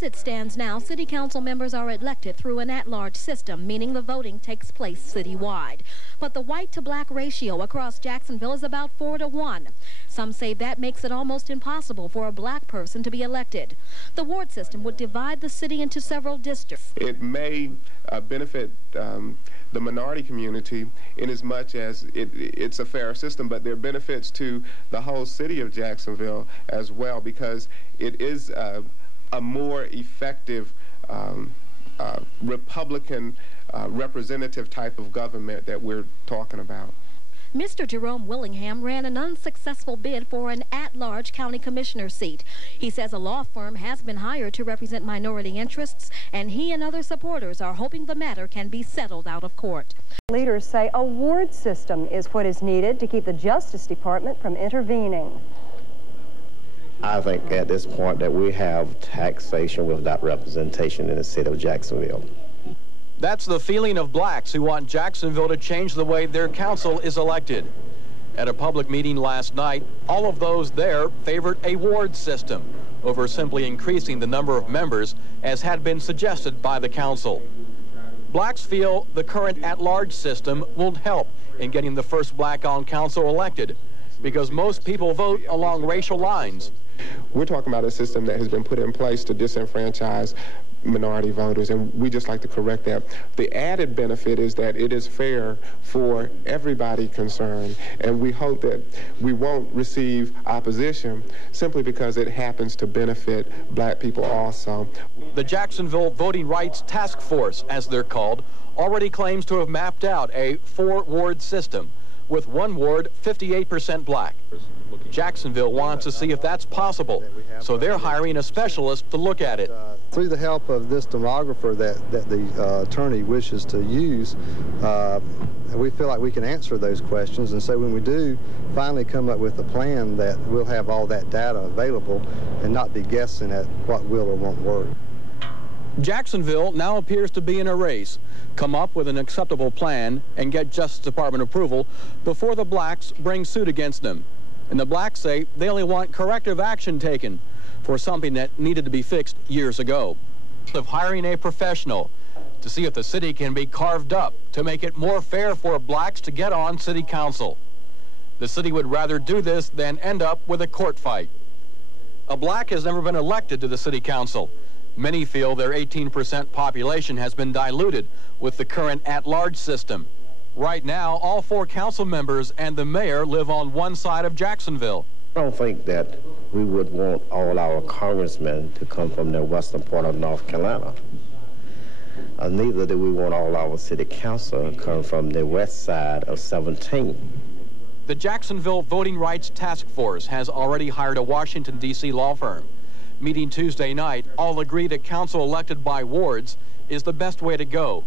As it stands now, city council members are elected through an at-large system, meaning the voting takes place citywide. But the white-to-black ratio across Jacksonville is about 4-1. Some say that makes it almost impossible for a black person to be elected. The ward system would divide the city into several districts. It may benefit the minority community in as much as it's a fair system, but there are benefits to the whole city of Jacksonville as well, because it is a more effective Republican representative type of government that we're talking about. Mr. Jerome Willingham ran an unsuccessful bid for an at-large county commissioner seat. He says a law firm has been hired to represent minority interests, and he and other supporters are hoping the matter can be settled out of court. Leaders say a ward system is what is needed to keep the Justice Department from intervening. I think at this point that we have taxation without representation in the city of Jacksonville. That's the feeling of blacks who want Jacksonville to change the way their council is elected. At a public meeting last night, all of those there favored a ward system over simply increasing the number of members as had been suggested by the council. Blacks feel the current at-large system won't help in getting the first black on council elected because most people vote along racial lines. We're talking about a system that has been put in place to disenfranchise minority voters, and we just like to correct that. The added benefit is that it is fair for everybody concerned, and we hope that we won't receive opposition simply because it happens to benefit black people also. The Jacksonville Voting Rights Task Force, as they're called, already claims to have mapped out a 4-ward system, with one ward 58% black. Jacksonville wants to see if that's possible, so they're hiring a specialist to look at it. Through the help of this demographer that the attorney wishes to use, we feel like we can answer those questions, and so when we do finally come up with a plan, that we'll have all that data available and not be guessing at what will or won't work. Jacksonville now appears to be in a race. Come up with an acceptable plan and get Justice Department approval before the blacks bring suit against them. And the blacks say they only want corrective action taken for something that needed to be fixed years ago. Of hiring a professional to see if the city can be carved up to make it more fair for blacks to get on city council. The city would rather do this than end up with a court fight. A black has never been elected to the city council. Many feel their 18% population has been diluted with the current at-large system. Right now, all 4 council members and the mayor live on one side of Jacksonville. I don't think that we would want all our congressmen to come from the western part of North Carolina. Neither do we want all our city council to come from the west side of 17. The Jacksonville Voting Rights Task Force has already hired a Washington, D.C. law firm. Meeting Tuesday night, all agree that council elected by wards is the best way to go.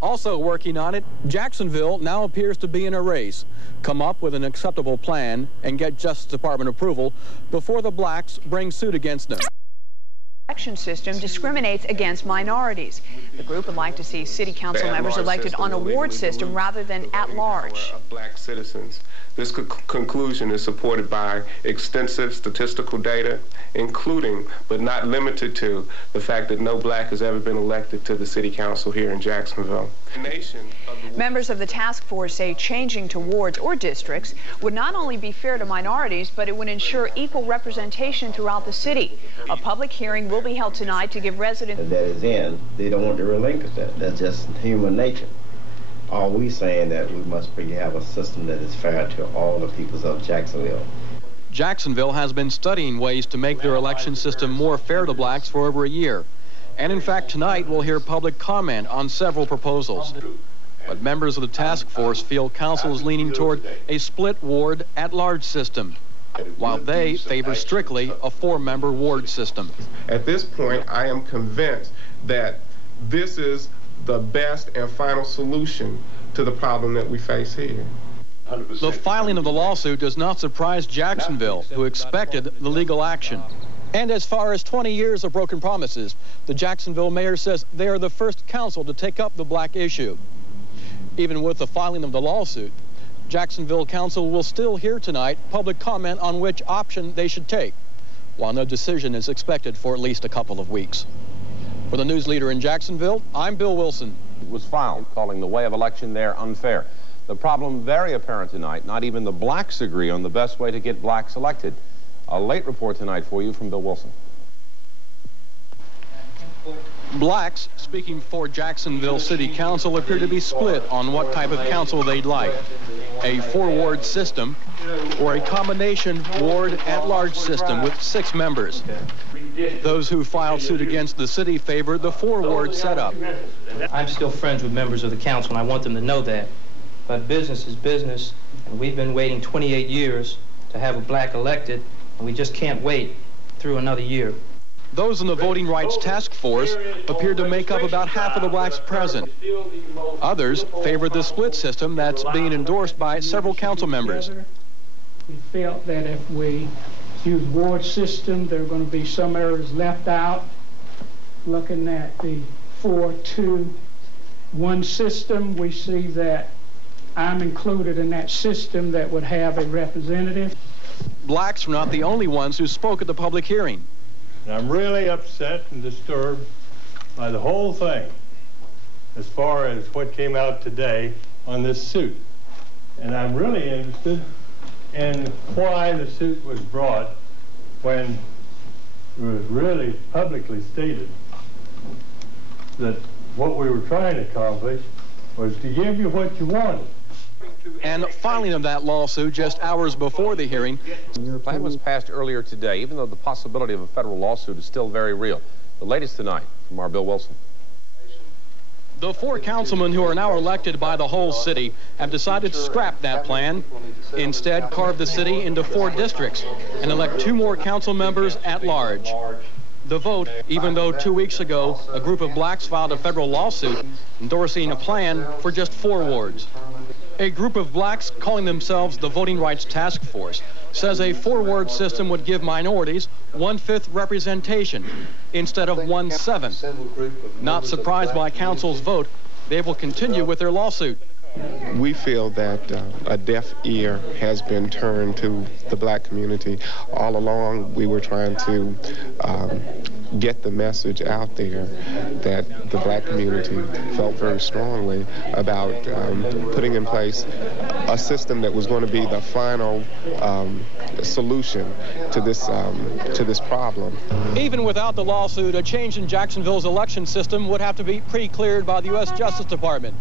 Also working on it, Jacksonville now appears to be in a race. Come up with an acceptable plan and get Justice Department approval before the blacks bring suit against them. The election system discriminates against minorities. The group would like to see city council members elected on a ward system rather than at large. Black citizens. This conclusion is supported by extensive statistical data, including, but not limited to, the fact that no black has ever been elected to the city council here in Jacksonville. Members of the task force say changing to wards or districts would not only be fair to minorities, but it would ensure equal representation throughout the city. A public hearing will be held tonight to give residents... That is in, they don't want to relinquish that. That's just human nature. Are we saying that we must have a system that is fair to all the peoples of Jacksonville? Jacksonville has been studying ways to make their election system more fair to blacks for over a year. And in fact, tonight we'll hear public comment on several proposals. But members of the task force feel council is leaning toward a split ward at-large system, while they favor strictly a 4-member ward system. At this point, I am convinced that this is the best and final solution to the problem that we face here. The filing of the lawsuit does not surprise Jacksonville, who expected the legal action. And as far as 20 years of broken promises, the Jacksonville mayor says they are the first council to take up the black issue. Even with the filing of the lawsuit, Jacksonville Council will still hear tonight public comment on which option they should take, while no decision is expected for at least a couple of weeks. For the news leader in Jacksonville, I'm Bill Wilson. It was filed, calling the way of election there unfair. The problem very apparent tonight. Not even the blacks agree on the best way to get blacks elected. A late report tonight for you from Bill Wilson. Blacks, speaking for Jacksonville City Council, appear to be split on what type of council they'd like. A 4-ward system or a combination ward at-large system with 6 members. Those who filed suit against the city favor the 4-ward setup. I'm still friends with members of the council, and I want them to know that. But business is business, and we've been waiting 28 years to have a black elected, and we just can't wait through another year. Those in the Voting Rights Task Force appear to make up about half of the blacks present. Others favor the split system that's being endorsed by several council members. We felt that if we use ward system, there are going to be some areas left out. Looking at the 4-2-1 system, we see that I'm included in that system that would have a representative. Blacks were not the only ones who spoke at the public hearing. And I'm really upset and disturbed by the whole thing as far as what came out today on this suit. And I'm really interested in why the suit was brought when it was really publicly stated that what we were trying to accomplish was to give you what you wanted. And filing of that lawsuit just hours before the hearing. The plan was passed earlier today, even though the possibility of a federal lawsuit is still very real. The latest tonight from our Bill Wilson. The 4 councilmen who are now elected by the whole city have decided to scrap that plan, instead carve the city into 4 districts and elect 2 more council members at large. The vote, even though 2 weeks ago a group of blacks filed a federal lawsuit endorsing a plan for just 4 wards. A group of blacks calling themselves the Voting Rights Task Force says a 4-ward system would give minorities 1/5 representation instead of 1/7. Not surprised by council's vote, they will continue with their lawsuit. We feel that a deaf ear has been turned to the black community. All along, we were trying to get the message out there that the black community felt very strongly about putting in place a system that was going to be the final solution to this problem. Even without the lawsuit, a change in Jacksonville's election system would have to be pre-cleared by the U.S. Justice Department.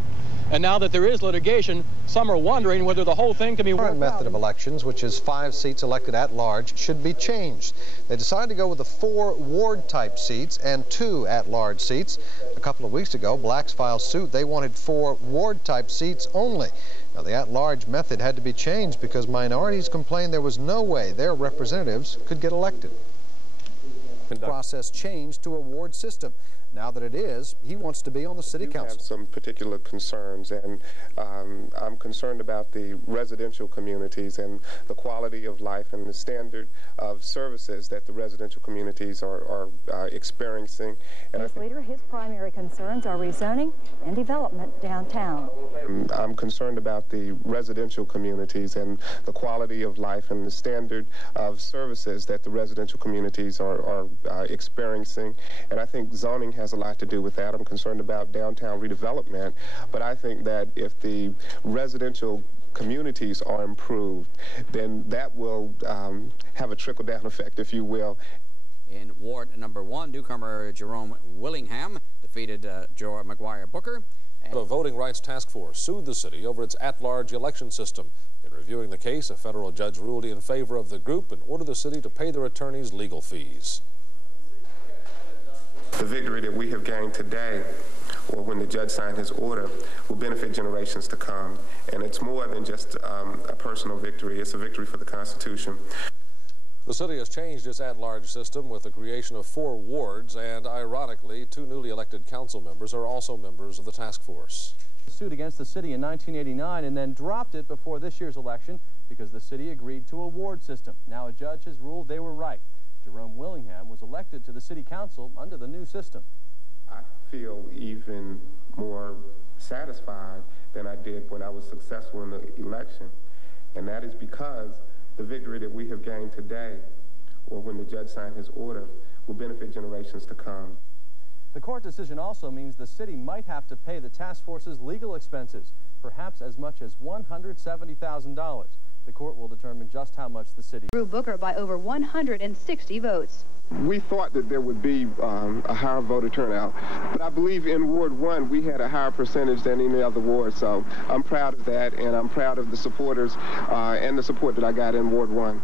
And now that there is litigation, some are wondering whether the whole thing can be worked out. The current method of elections, which is 5 seats elected at large, should be changed. They decided to go with the 4 ward-type seats and 2 at-large seats. A couple of weeks ago, blacks filed suit. They wanted 4 ward-type seats only. Now, the at-large method had to be changed because minorities complained there was no way their representatives could get elected. The process changed to a ward system. Now that it is, he wants to be on the city council. I have some particular concerns, and I'm concerned about the residential communities and the quality of life and the standard of services that the residential communities are experiencing. And His leader, his primary concerns are rezoning and development downtown. I'm concerned about the residential communities and the quality of life and the standard of services that the residential communities are experiencing. And I think zoning has a lot to do with that. I'm concerned about downtown redevelopment, but I think that if the residential communities are improved, then that will have a trickle-down effect, if you will. In Ward number 1, newcomer Jerome Willingham defeated Joe McGuire Booker. The Voting Rights Task Force sued the city over its at-large election system. In reviewing the case, a federal judge ruled in favor of the group and ordered the city to pay their attorneys legal fees. The victory that we have gained today, or when the judge signed his order, will benefit generations to come. And it's more than just a personal victory. It's a victory for the Constitution. The city has changed its at-large system with the creation of 4 wards, and ironically, 2 newly elected council members are also members of the task force. Sued against the city in 1989 and then dropped it before this year's election because the city agreed to a ward system. Now a judge has ruled they were right. Jerome Willingham was elected to the city council under the new system. I feel even more satisfied than I did when I was successful in the election. And that is because the victory that we have gained today or when the judge signed his order will benefit generations to come. The court decision also means the city might have to pay the task force's legal expenses, perhaps as much as $170,000. The court will determine just how much the city... Drew Booker by over 160 votes. We thought that there would be a higher voter turnout, but I believe in Ward 1 we had a higher percentage than any other ward, so I'm proud of that, and I'm proud of the supporters and the support that I got in Ward 1.